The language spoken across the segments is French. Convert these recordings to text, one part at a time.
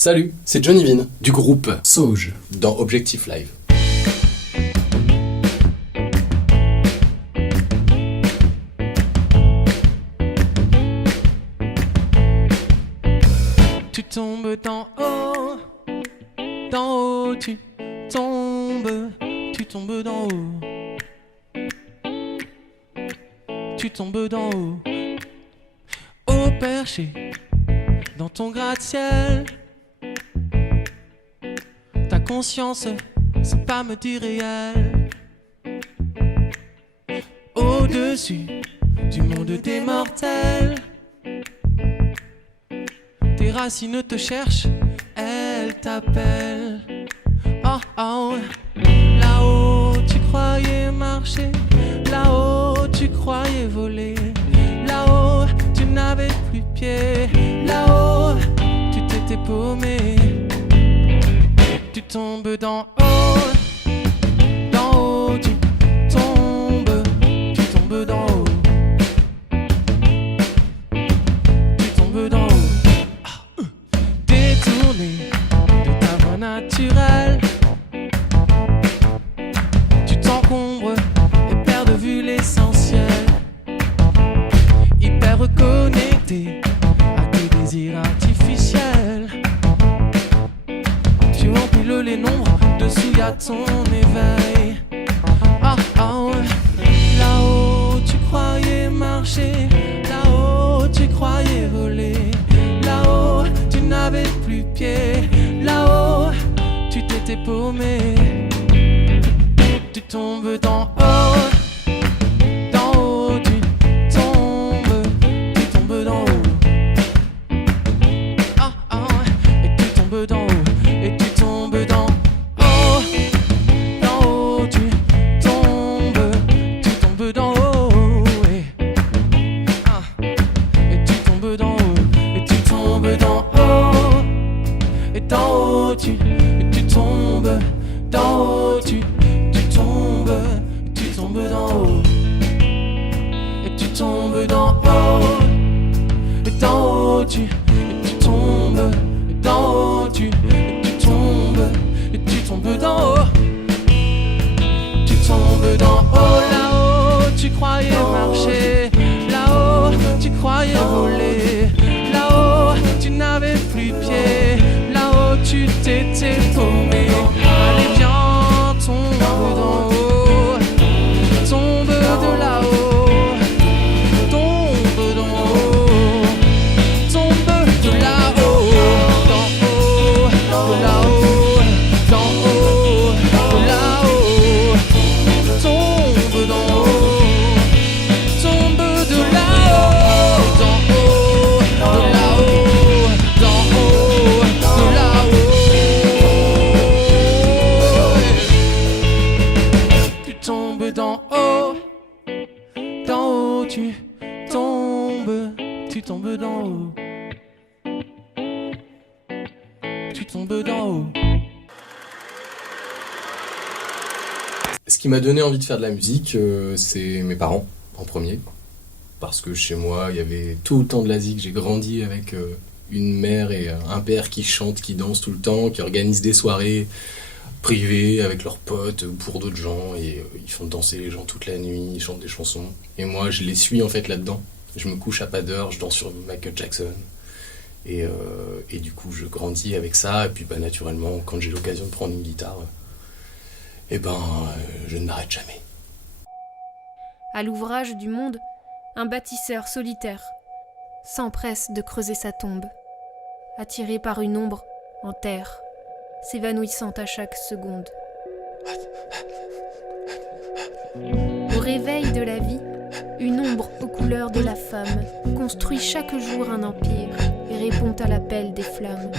Salut, c'est Johnny Vin, du groupe Sauge, dans Objectif Live. Tu tombes d'en haut, tu tombes d'en haut, tu tombes d'en haut, au perché, dans ton gratte-ciel. Ta conscience, c'est pas me dire réel. Au-dessus du monde des mortels, tes racines te cherchent, elles t'appellent. Oh oh, là-haut tu croyais marcher, là-haut tu croyais voler, là-haut tu n'avais plus de pied, là-haut tu t'étais paumé. Tu tombes d'en haut, tu tombes d'en haut, tu tombes d'en haut. Détourné de ta voie naturelle, tu t'encombres et perds de vue l'essentiel. Hyper reconnecté à tes désirs artificiels, tu empiles les nombres, dessous y'a ton éveil. Ah ah ouais. Là-haut tu croyais marcher, là-haut tu croyais voler, là-haut tu n'avais plus de pied, là-haut tu t'étais paumé. Tu tombes d'en haut, tu tombes d'en haut. Ah ah ouais. Et tu tombes d'en haut, et tu tombes d'en haut, tu tombes d'en haut. Et tu tombes d'en haut, et tu tombes d'en haut, et d'en haut tu tombes d'en haut, tu tombes d'en haut, et tu tombes d'en haut, et d'en haut tu tombes d'en haut, tu tombes d'en haut, tu tombes d'en haut. Là-haut tu croyais marcher, là-haut tu croyais voler, là-haut tu n'avais plus de pied, là-haut tu t'étais paumé. Allez viens, tombe d'en haut, tombe de là-haut, tombe d'en haut, tombe de là-haut, d'en haut, de là-haut, d'en haut, de là-haut, tombe d'en haut, tombe de là-haut, d'en haut, de là-haut, d'en haut, de là-haut. Tu tombes d'en haut, tu tombes d'en haut, tu tombes d'en haut. Ce qui m'a donné envie de faire de la musique, c'est mes parents, en premier. Parce que chez moi, il y avait tout le temps de la zik. J'ai grandi avec une mère et un père qui chantent, qui dansent tout le temps, qui organisent des soirées privées avec leurs potes pour d'autres gens. Et ils font danser les gens toute la nuit, ils chantent des chansons. Et moi, je les suis en fait là-dedans. Je me couche à pas d'heure, je danse sur Michael Jackson. Et du coup, je grandis avec ça. Et puis, naturellement, quand j'ai l'occasion de prendre une guitare, je ne m'arrête jamais. À l'ouvrage du monde, un bâtisseur solitaire s'empresse de creuser sa tombe, attiré par une ombre en terre, s'évanouissant à chaque seconde. Au réveil de la vie, une ombre aux couleurs de la femme construit chaque jour un empire et répond à l'appel des flammes,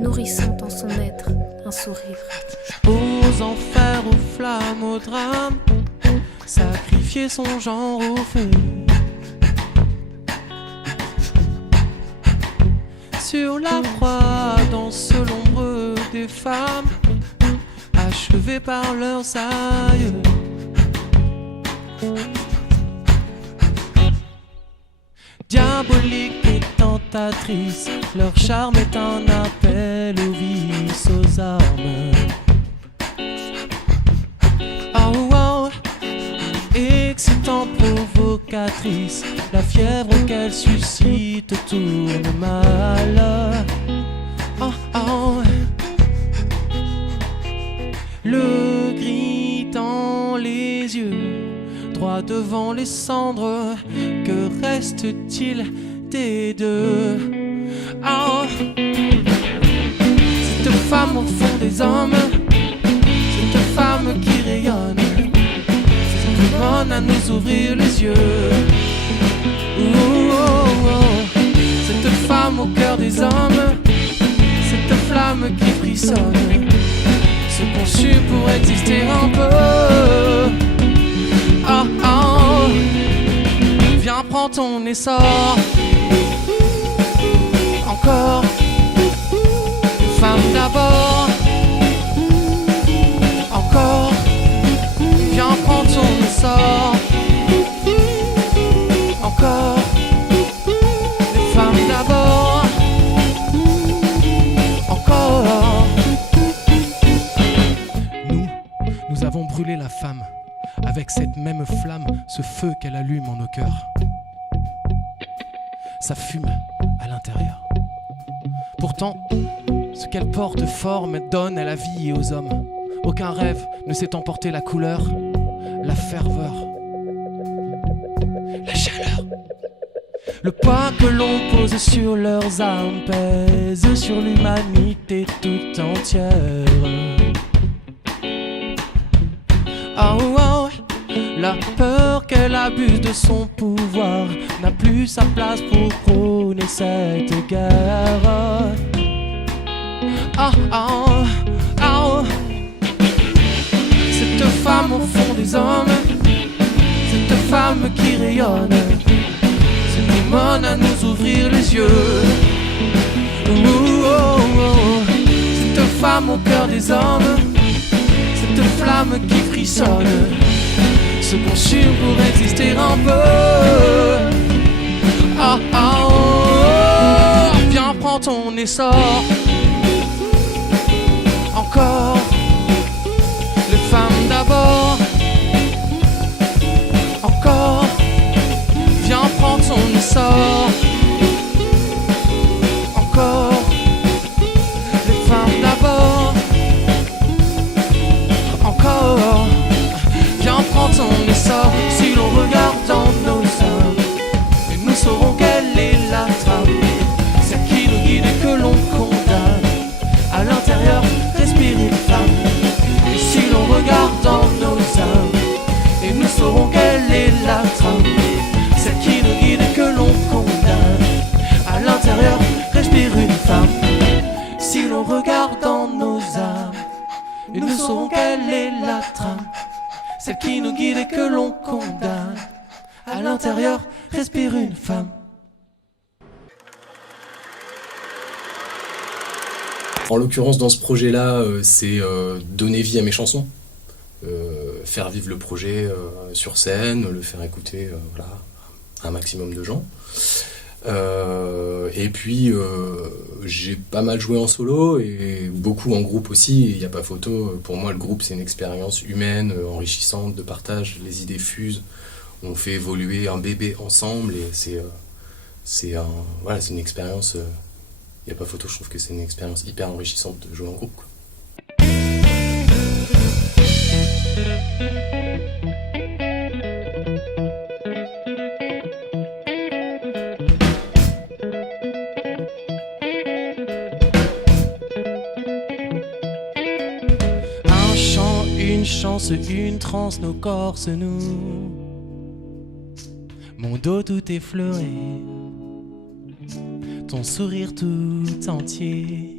nourrissant en son être un sourire. Aux enfers, aux flammes, au drame, sacrifier son genre au feu. Sur la croix, dans ce l'ombre des femmes, achevées par leurs aïeux. Diabolique et tentaculaire, tentatrices. Leur charme est un appel aux vices, aux armes. Oh, oh, excitant, provocatrice. La fièvre qu'elle suscite tourne mal. Oh, oh. Le gris dans les yeux, droit devant les cendres. Que reste-t-il des deux? Oh. Cette femme au fond des hommes, cette femme qui rayonne, cette demande à nous ouvrir les yeux. Oh, oh, oh. Cette femme au cœur des hommes, cette flamme qui frissonne, se conçut pour exister un peu. Oh, oh. Viens, prends ton essor. Encore une femme d'abord. Encore. Viens, prends ton essor. Encore une femme d'abord. Encore. Nous avons brûlé la femme avec cette même flamme, ce feu qu'elle allume en nos cœurs. Ça fume à l'intérieur. Pourtant, ce qu'elle porte forme donne à la vie et aux hommes. Aucun rêve ne sait emporter la couleur, la ferveur, la chaleur. Le poids que l'on pose sur leurs âmes pèse sur l'humanité tout entière. Oh, oh, la peur qu'elle abuse de son pouvoir n'a plus sa place pour prôner cette guerre. Oh, oh, oh. Cette femme au fond des hommes, cette femme qui rayonne, cette démon à nous ouvrir les yeux. Oh, oh, oh. Cette femme au cœur des hommes, cette flamme qui frissonne, se consume pour exister un peu. Oh, oh, oh. Viens, prends ton essor. Encore les femmes d'abord. Encore. Viens, prends ton essor. Encore les femmes d'abord. Encore. Viens, prends ton essor. Si l'on regarde dans nos âmes, et nous saurons quelle est la trame, celle qui nous guide et que l'on condamne. À l'intérieur respire une femme. Et si l'on regarde dans nos âmes, et nous saurons quelle est la trame, celle qui nous guide et que l'on condamne. À l'intérieur respire une femme. Si l'on regarde dans nos âmes, et nous saurons quelle est la trame, celle qui nous guide et que l'on condamne. À l'intérieur respire une femme. En l'occurrence, dans ce projet-là, c'est donner vie à mes chansons, faire vivre le projet sur scène, le faire écouter voilà, à un maximum de gens. Et puis, j'ai pas mal joué en solo et beaucoup en groupe aussi. Il n'y a pas photo. Pour moi, le groupe, c'est une expérience humaine, enrichissante, de partage. Les idées fusent. On fait évoluer un bébé ensemble et c'est une expérience... Il n'y a pas photo, je trouve que c'est une expérience hyper enrichissante de jouer en groupe, quoi. Un chant, une chance, une transe, nos corps se nouent. Mon dos tout effleuré, ton sourire tout entier.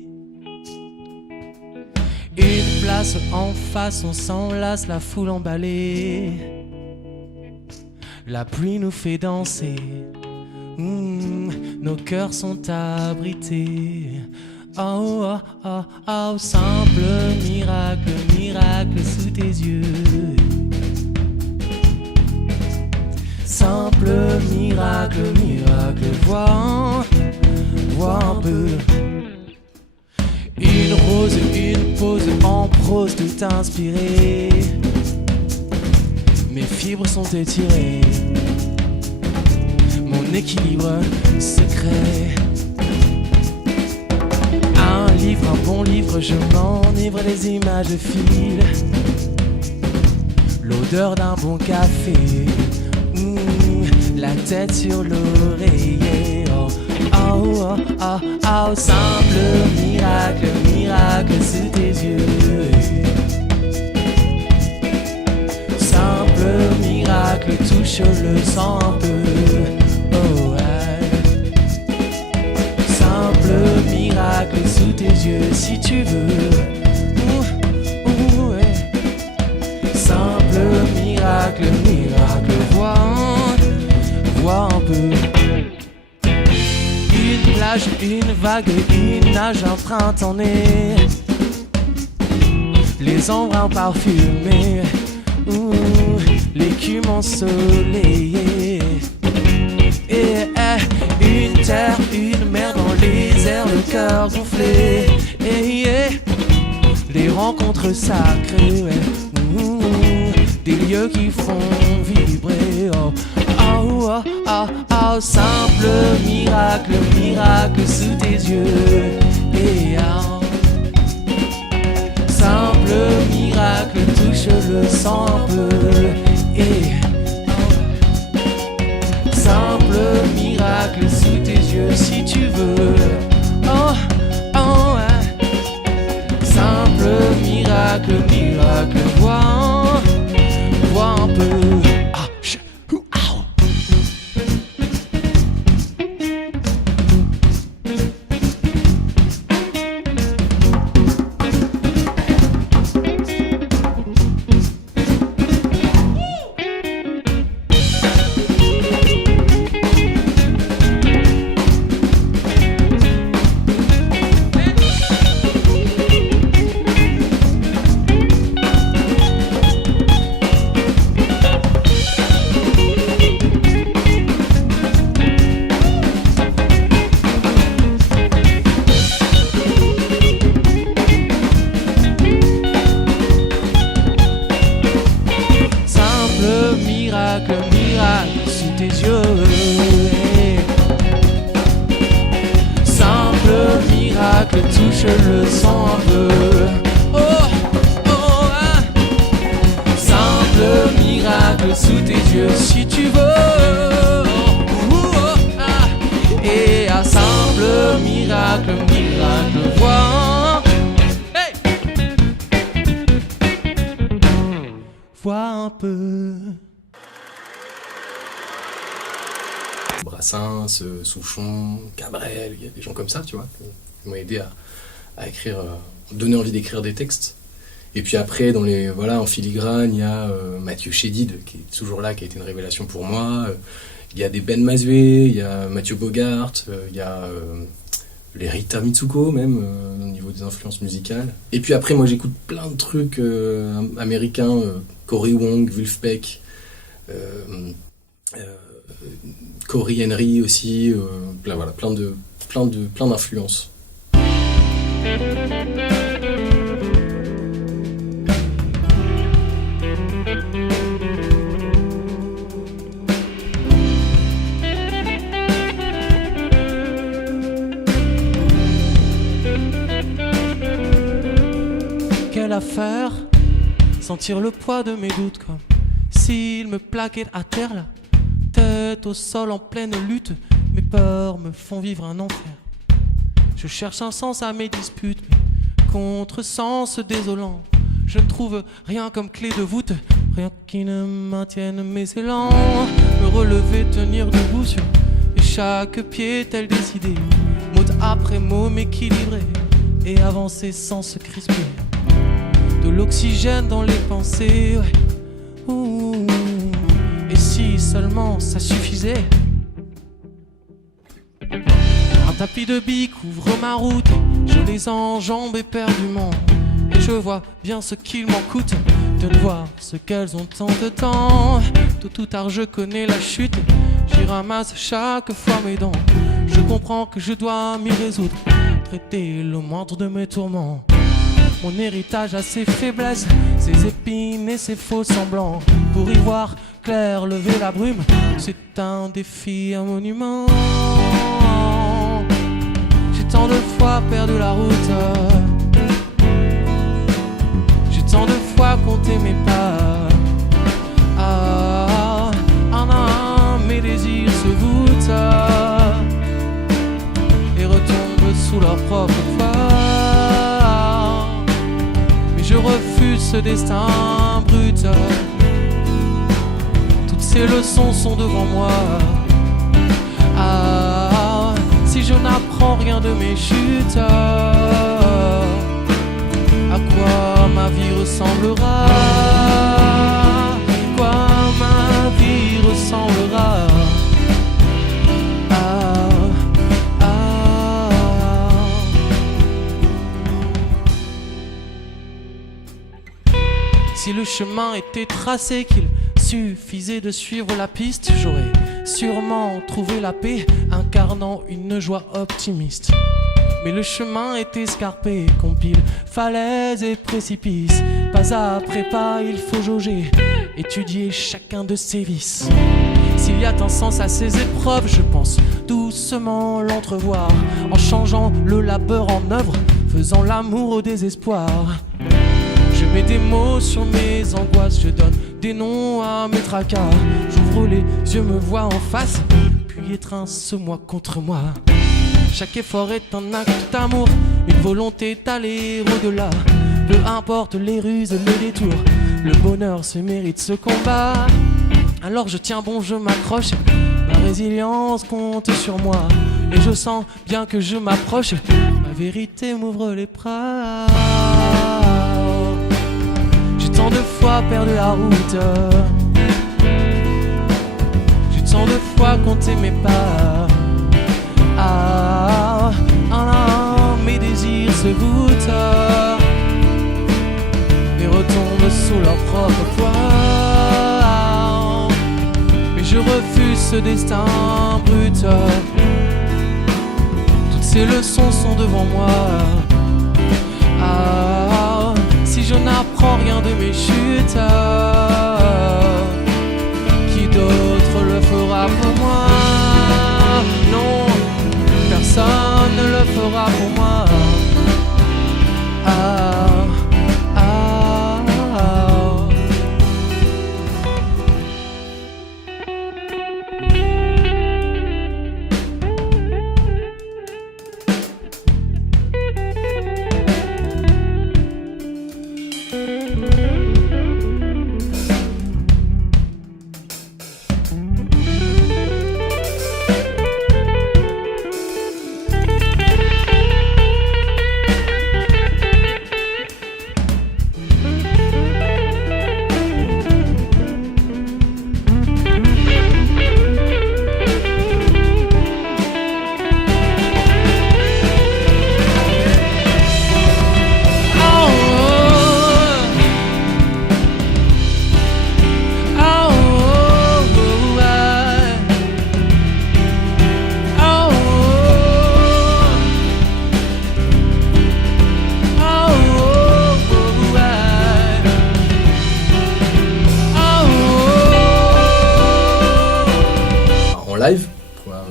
Une place en face, on s'enlace, la foule emballée. La pluie nous fait danser, nos cœurs sont abrités. Oh, oh, oh, oh, simple miracle, miracle sous tes yeux. Simple miracle, miracle, vois vois un peu. Une rose, une pause en prose, tout inspiré. Mes fibres sont étirées, mon équilibre secret. Un livre, un bon livre, je m'enivre, les images filent. L'odeur d'un bon café, la tête sur l'oreiller. Oh, oh, oh, oh, oh, simple miracle, miracle sous tes yeux. Simple miracle, touche le sang un peu. Oh, ouais. Simple miracle sous tes yeux si tu veux. Ouais. Simple miracle, miracle, vois un peu. Une plage, une vague, une nage, un printemps-né. Les embruns parfumés, l'écume ensoleillée. Et une terre, une mer dans les airs, le cœur gonflé. Et les rencontres sacrées, des lieux qui font vibrer. Oh, oh, oh, oh, oh, simple miracle, miracle sous tes yeux. Et simple miracle, touche le sang un peu. Et simple miracle sous tes yeux si tu veux. Oh, oh, ouais. Simple miracle, miracle, vois un peu. Ah, le sang un peu. Oh, oh, ah. Simple miracle sous tes yeux si tu veux. Oh, oh, ah. Et un simple miracle, miracle, vois. Hey. Vois un peu. Brassens, Souchon, Cabrel, il y a des gens comme ça, tu vois, qui m'ont aidé à écrire, donner envie d'écrire des textes. Et puis après, en filigrane, il y a Mathieu Chédid, qui est toujours là, qui a été une révélation pour moi. Il y a des Ben Mazué, il y a Mathieu Bogart, il y a les Rita Mitsuko même, au niveau des influences musicales. Et puis après, moi j'écoute plein de trucs américains, Cory Wong, Vulfpeck, Cory Henry aussi, voilà, plein d'influences. Quelle affaire, sentir le poids de mes doutes comme s'il me plaquait à terre là, tête au sol en pleine lutte. Mes peurs me font vivre un enfer. Je cherche un sens à mes disputes, mais contre-sens désolant. Je ne trouve rien comme clé de voûte, rien qui ne maintienne mes élans. Me relever, tenir debout sur chaque pied tel décidé, mot après mot m'équilibrer et avancer sans se crisper. De l'oxygène dans les pensées, ouais. Ouh. Et si seulement ça suffisait. Un tapis de billes couvre ma route, je les enjambe éperdument. Et je vois bien ce qu'il m'en coûte de ne voir ce qu'elles ont tant de temps. Tôt ou tard je connais la chute, j'y ramasse chaque fois mes dents. Je comprends que je dois m'y résoudre, traiter le moindre de mes tourments. Mon héritage a ses faiblesses, ses épines et ses faux semblants. Pour y voir clair, lever la brume, c'est un défi, un monument. J'ai tant de fois perdu la route, j'ai tant de fois compté mes pas. Mes désirs se voûtent et retombent sous leur propre poids. Mais je refuse ce destin brut. Toutes ces leçons sont devant moi. Si je n'apprends rien de mes chutes, à quoi ma vie ressemblera? À quoi ma vie ressemblera? Si le chemin était tracé, qu'il suffisait de suivre la piste, j'aurais sûrement trouvé la paix, incarnant une joie optimiste. Mais le chemin est escarpé, compile falaises et précipices. Pas après pas, il faut jauger, étudier chacun de ses vices. S'il y a un sens à ces épreuves, je pense doucement l'entrevoir, en changeant le labeur en œuvre, faisant l'amour au désespoir. Je mets des mots sur mes angoisses, je donne des noms à mes tracas. J'ouvre les yeux, me vois en face, puis étrince-moi contre moi. Chaque effort est un acte d'amour, une volonté d'aller au-delà. Peu importe les ruses, les détours, le bonheur se mérite ce combat. Alors je tiens bon, je m'accroche, ma résilience compte sur moi. Et je sens bien que je m'approche, ma vérité m'ouvre les bras. J'ai tant de fois perdu la route, j'ai tant de fois compté mes pas. Mes désirs se voûtent et retombent sous leur propre poids. Mais je refuse ce destin brut. Toutes ces leçons sont devant moi. Si je n'apprends rien de mes chutes, qui d'autre le fera pour moi? Non, personne ne le fera pour moi. Live, quoi,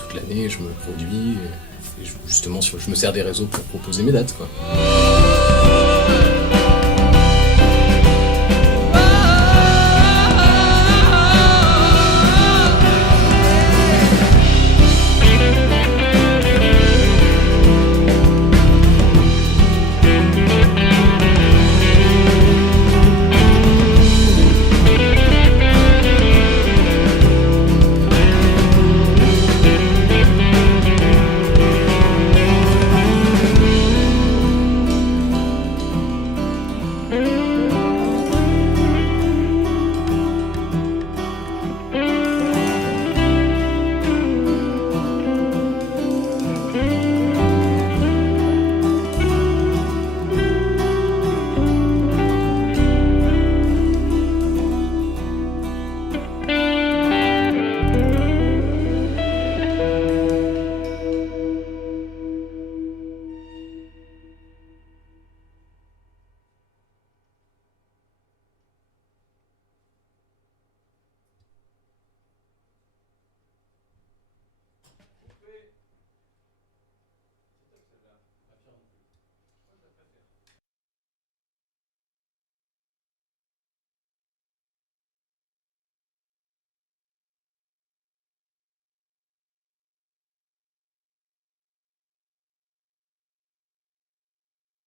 toute l'année, je me produis et justement, je me sers des réseaux pour proposer mes dates, quoi.